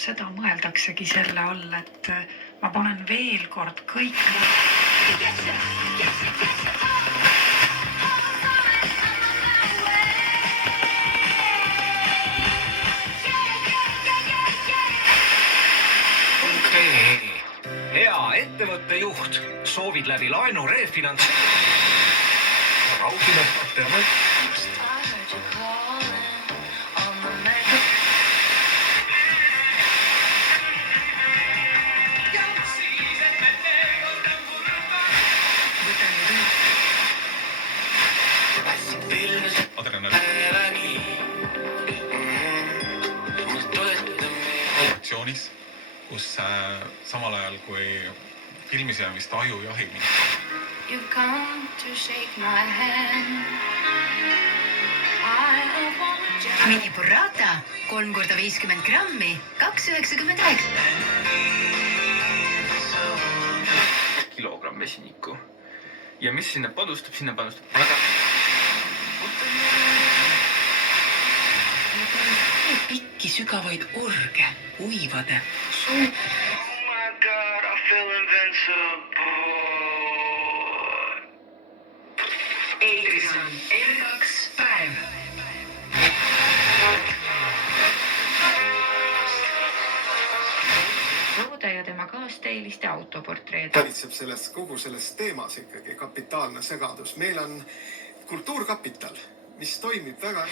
seda mõeldaksegi selle all, et ma panen veel kord kõik hea ettevõtte juht, soovid läbi laenu refinantseerida. Aktsioonis, kus samal ajal kui filmis on vist aju jahimine. You come to shake my hand. Mini burrata 3 × 50 grammi, 2,99. Kilogramm vesinikku. Ja mis sinna panustab? Pikki sügavaid orge, uivade. Oh my God, I feel invincible. Eetris on R2 päev. Roode ja tema kaasteeliste autoportreed. Valitseb kogu selles teemas ikkagi kapitaalne segadus. Meil on kultuurkapital, mis toimib väga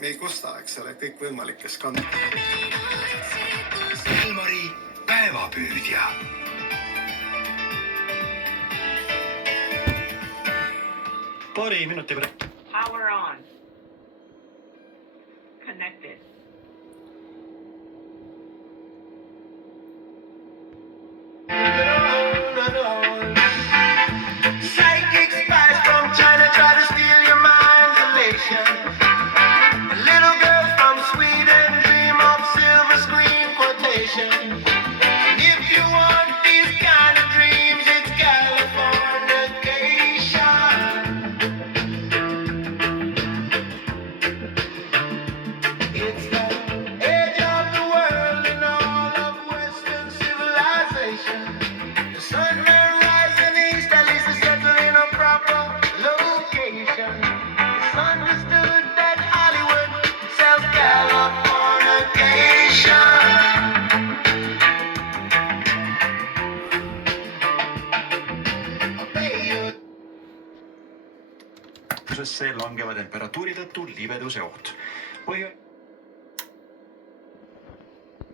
me ei kosta, eks ole, kõik võimalikes Ilmari päevapüüdja. Paari minuti pärast. Power on. Connected. Psychic spies from China try to steal your mind's elation. Little girls from Sweden dream of silver screen quotation. And if you want these kind of dreams, it's Californication. It's the edge of the world and all of Western civilization. The sun may rise in the east, at least it's settled in a proper location. It's understood that Hollywood sells Californication. Langeva temperatuuri tõttu libeduse oht.